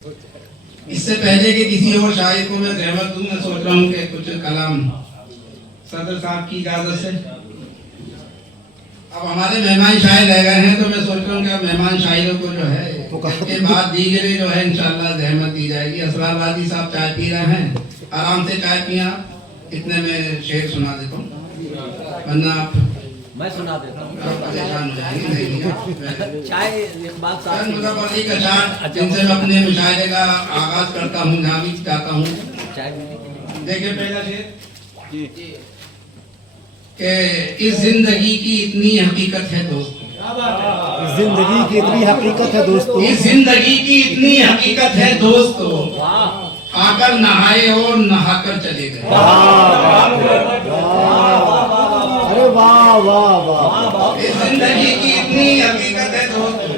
इससे पहले कि किसी और शायर को मैं ज़हमत दूं, मैं सोच रहा हूँ कि कुछ कलाम सदर साहब की इजाज़त से। अब हमारे मेहमान शायर रह गए हैं तो मैं सोच रहा हूँ कि अब मेहमान शायरों को जो है इसके बाद दीगरे जो है इंशाअल्लाह ज़हमत दी जाएगी। असराबादी साहब चाय पी रहे हैं, आराम से चाय पिया, इतने में शेर सुना देता हूँ, वरना आप मैं सुना देता हूँ। परेशान हो जाएंगे। चाय इकबाल साहब मुज़फ़्फ़र का शार जिनसे मैं अपने मुशायरे का आगाज करता हूँ, जहाँ भी जाता हूँ। चाय देखिए पहला शेर कि इस जिंदगी की इतनी हकीकत है दोस्तों, इस जिंदगी की इतनी हकीकत है दोस्तों, इस जिंदगी की इतनी हकीकत है दोस्तों, आकर नहाए और नहाकर चले गए। अरे वाह वाह वाह, इस जिंदगी की इतनी हकीकत है दोस्तों,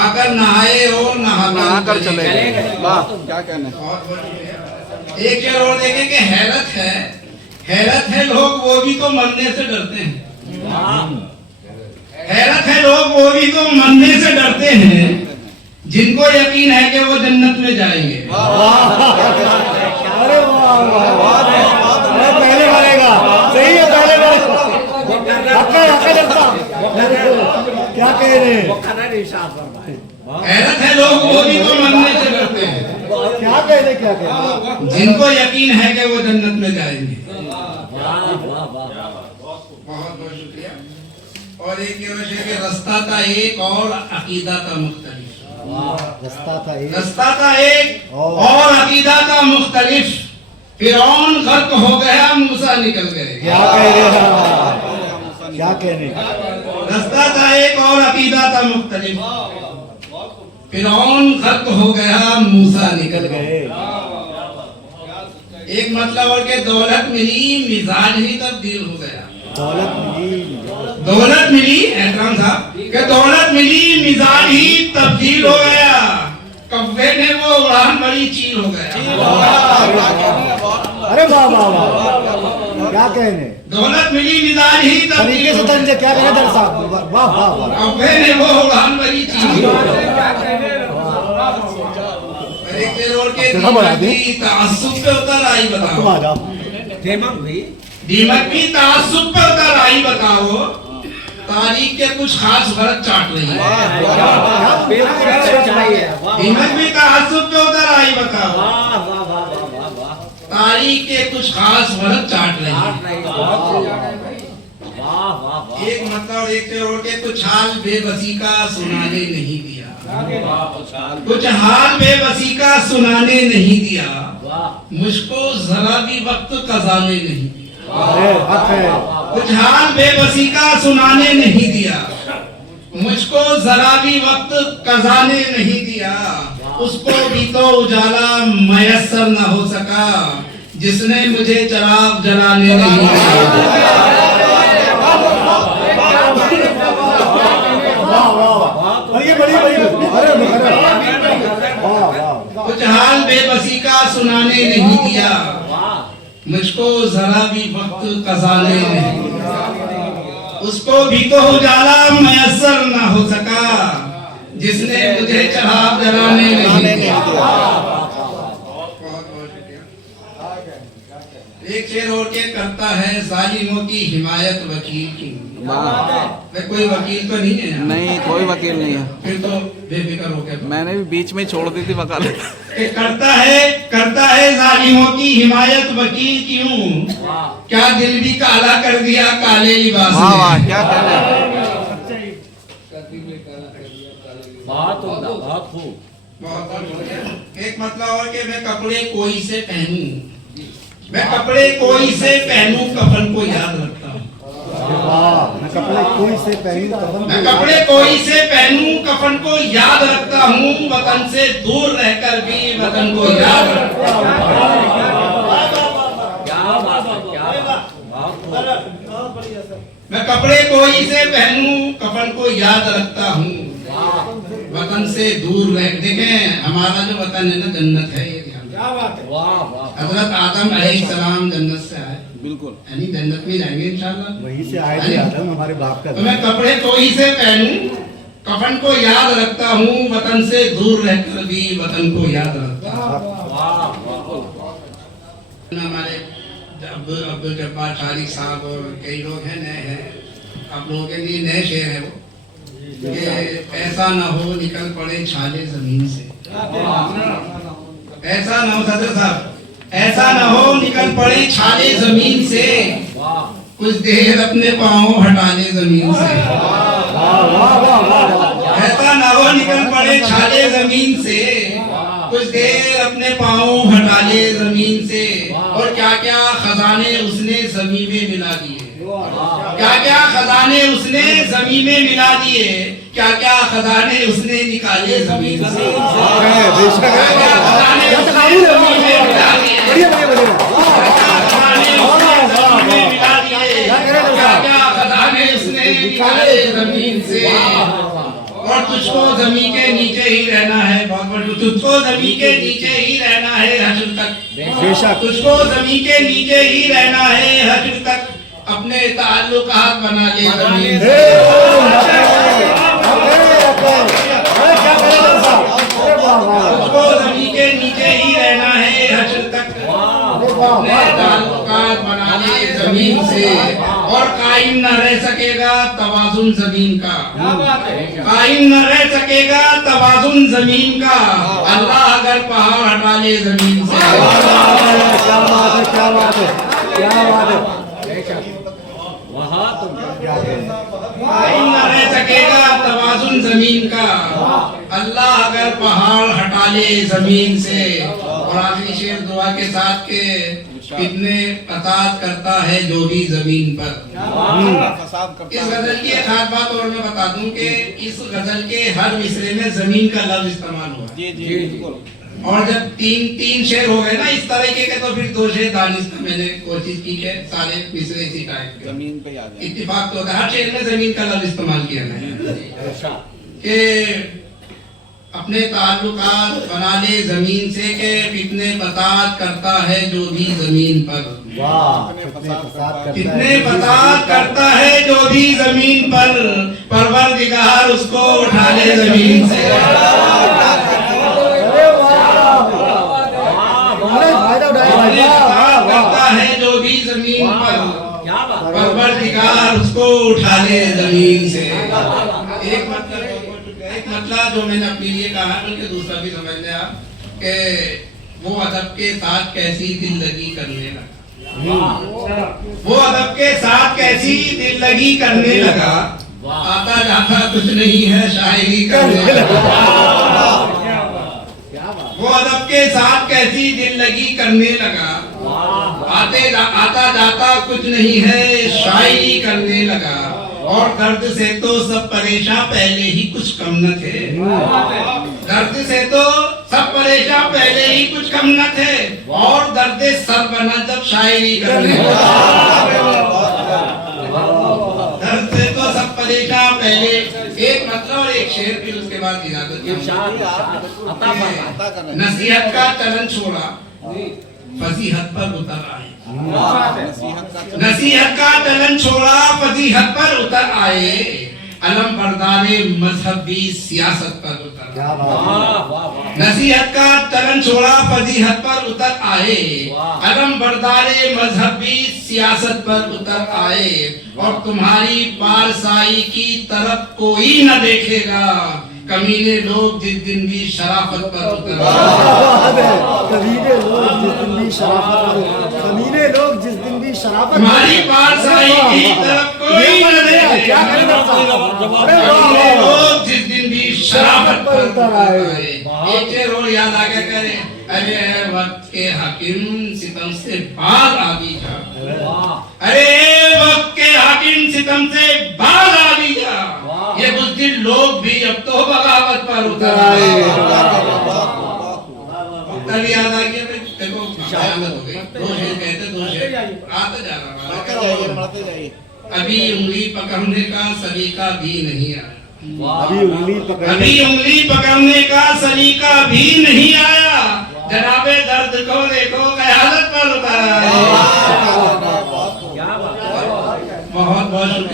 आकर नहाए और नहाकर चले गए। वाह, क्या कहना है। बहुत बहुत शुक्रिया। एक शेर और देखें कि हैरत है लोग वो भी तो मरने से डरते हैं। हैरत है लोग वो भी तो मरने से डरते हैं, जिनको यकीन है कि वो जन्नत में जाएंगे। अरे वाह वाह, अरे पहले मरेगा, सही है, पहले मरेगा, हक्का जलता। क्या कह रहे हैं, हैरत है लोग वो भी तो मरने से डरते हैं, क्या कह रहे, क्या कह रहे, जिनको यकीन है कि वो जन्नत में जाएंगे। बहुत बहुत शुक्रिया। और एक ये शेर कि रास्ता था एक और अकीदा था मुख्तलिफ। रास्ता था एक और अकीदा था मुख्तलिफ, फिरौन गर्क हो गया, मूसा निकल गए। क्या कह रहे हैं, क्या कह रहे हैं, रास्ता था एक और अकीदा था मुख्तलिफ, फिरौन गर्क हो गया, मूसा निकल गए। एक मतलब और के दौलत मिली, मिजाज ही तब्दील हो गया। दौलत मिली एहतराम साहब के दौलत मिली, मिजाज ही तब्दील हो गया, कब्बे ने वो उड़ान बड़ी चील हो गया। अरे वाह वाह वाह, क्या कह रहे, दौलत मिली, मिजाज ही तरीके तब्दील से हो तंज, गया, क्या कह रहे हैं साहब, वाह वाह वाह, कब्बे ने वो उड़ान बड़ी चील हो गया। एक शेर और के तासुब पे उतर आई बताओ, दीमक भी तासुब पे उतर आई बताओ, तारीख के कुछ खास फर्क चाट रही है। दीमक भी तासुब पे उतर आई बताओ, तारीख के कुछ खास फर्क चाट रही है। एक मतलब एक शेर और के कुछ हाल बेबसी का सुनाने नहीं दिया, कुछ हाल बेबसी का सुनाने नहीं दिया, मुझको जरा भी वक्त कजाने नहीं दिया। कुछ हाल बेबसी का सुनाने नहीं दिया, मुझको जरा भी वक्त कजाने नहीं दिया, उसको भी तो उजाला मयस्सर न हो सका, जिसने मुझे चराग जलाने नहीं दिया। कुछ हाल बेबसी का सुनाने नहीं दिया, मुझको जरा भी वक्त कजाने नहीं दिया, उसको भी तो उजाला मयस्सर न हो सका, जिसने मुझे चराग जलाने नहीं दिया। एक शेर और के करता है जालिमों की हिमायत वकील की। मैं कोई वकील तो नहीं है, नहीं, कोई वकील नहीं है। फिर तो बेफिक्र हो गया। मैंने भी बीच में छोड़ दी थी वकालत। करता है जालिमों की हिमायत वकील क्यों, क्या दिल भी काला कर दिया काले लिबास वाह वाह, ने। क्या कहना है। बहुत खूब। एक मतलब और कि मैं कपड़े कोई से पहनूं, मैं कपड़े कोई से पहनूं, कफन को याद रखता हूँ। मैं कपड़े कोई से पहनूं, मैं कपड़े कोई से पहनूं, कफन को याद रखता हूँ, वतन से दूर रहकर भी वतन को याद रखता हूँ। मैं कपड़े कोई से पहनूं, कफन को याद रखता हूँ, वतन से दूर रह। देखें हमारा जो वतन है ना जन्नत है, ये ध्यान। हजरत आदम अलैहिस्सलाम जन्नत से आए, बिल्कुल, यानी जन्नत में जाएंगे इंशाअल्लाह। वहीं से आए थे आदम, हमारे बाप का। तो मैं कपड़े कोई से पहनूं, कफन को याद रखता हूँ, वतन से दूर रहकर भी वतन को याद रखता हूँ। हमारे अब्दुल जब्बार तारिक साहब और कई लोग हैं, नए हैं, आप लोगों के लिए नए शेर है वो, कि ऐसा ना हो निकल पड़े छाले जमीन से। ऐसा ना हो सदर साहब, ऐसा ना हो निकल पड़े छाले जमीन से, कुछ देर अपने पाँव हटा ले जमीन से। ऐसा ना हो निकल पड़े छाले जमीन से, कुछ देर अपने पाँव हटा ले जमीन से। और क्या क्या खजाने उसने जमीन में मिला दिए, क्या क्या खजाने उसने जमीन में मिला दिए, क्या क्या खजाने उसने निकाले जमीन से, क्या क्या खजाने उसने जमीन में मिला दिए, क्या क्या खजाने उसने निकाले जमीन से। और तुझको जमीन के नीचे ही रहना है, तुझको जमीन के नीचे ही रहना है हश्र तक, तुझको जमीन के नीचे ही रहना है हश्र तक, अपने ताल्लुकात बना ले जमीन से। तुझको जमीन के नीचे ही रहना है हश्र तक, अपने ताल्लुकात बना ले जमीन से। और कायम न रह सकेगा तवाजुन जमीन का, कायम न रह सकेगा तवाजुन जमीन का, अल्लाह अगर पहाड़ हटा ले जमीन से। क्या बात है, क्या बात है, क्या बात है। कायम न रह सकेगा तवाजुन जमीन का, अल्लाह अगर पहाड़ हटा ले जमीन से। और आखिरी शेर दुआ के साथ के, कितने फसाद करता है जो भी जमीन पर। इस गजल की एक खास बात और मैं बता दूं कि इस गजल के हर मिसरे में जमीन का लफ्ज इस्तेमाल हुआ। जी जी बिल्कुल। और जब तीन शेर हो गए ना इस तरह के, तो फिर 2 शेर दानिश का मैंने कोशिश की है, सारे मिसरे इसी टाइप के जमीन पे आ जाए। इत्तेफाक तो होता है, हर शेर में जमीन का लफ्ज इस्तेमाल किया मैंने कि अपने ताल्लुकात बना ले जमीन से, के कितने फसाद करता है जो भी जमीन पर। कितने फसाद करता है जो भी जमीन पर, परवरदिगार उसको उठा ले जमीन से। करता है जो भी जमीन पर, परवरदिगार उसको उठा ले जमीन से। एक मतलब जो मैंने अपने लिए कहा, बल्कि दूसरा भी समझ लें आप, कि वो अदब के साथ कैसी दिल लगी करने लगा, वो अदब के साथ कैसी दिल लगी करने लगा, आता जाता कुछ नहीं है शायरी करने लगा। वो अदब के साथ कैसी दिल लगी करने लगा, आता जाता कुछ नहीं है शायरी करने लगा। और दर्द से तो सब परेशान पहले ही कुछ कम न थे, दर्द से तो सब परेशान पहले ही कुछ कम न थे, और दर्द सर बना जब शायरी करने लगा। दर्द से तो सब परेशान पहले, एक मतलब और एक शेर, फिर उसके बाद इजाजत। नसीहत का चलन छोड़ा फजीहत पर उतर आए, नसीहत का चलन छोड़ा फजीहत पर उतर आए, अलम बरदारे मजहबी सियासत पर उतर आए। नसीहत का चलन छोड़ा फजीहत पर उतर आए, अलम बरदारे मजहबी सियासत पर उतर आए। और तुम्हारी पारसाई की तरफ कोई न देखेगा, कमीने लोग जिस दिन भी शराफत पर उतर आए। कमीने लोग जिस दिन भी शराफत पर, कमीने लोग जिस दिन भी शराफत, तुम्हारी पारसाई की तरफ कोई न देखेगा, क्या करें लोग जिस दिन भी शराफत पर उतर आए। एक शेर और याद आ गया, करे अरे वक्त के हाकिम सितम से बाज आ भी जा, अरे वक्त के हाकिम सितम से बाज आ भी जा, ये बुज़दिल लोग भी अब तो बगावत पर उतर आए। तभी याद आ गया, देखो कयामत हो गई, 2 शेर कहते 2 शेर आता जा रहा। अभी उंगली पकड़ने का सलीका भी नहीं आया, अभी उंगली पकड़ने का सलीका भी नहीं आया, जनाबे दर्द को देखो कयामत पर उतर आए। बहुत बहुत शुक्रिया।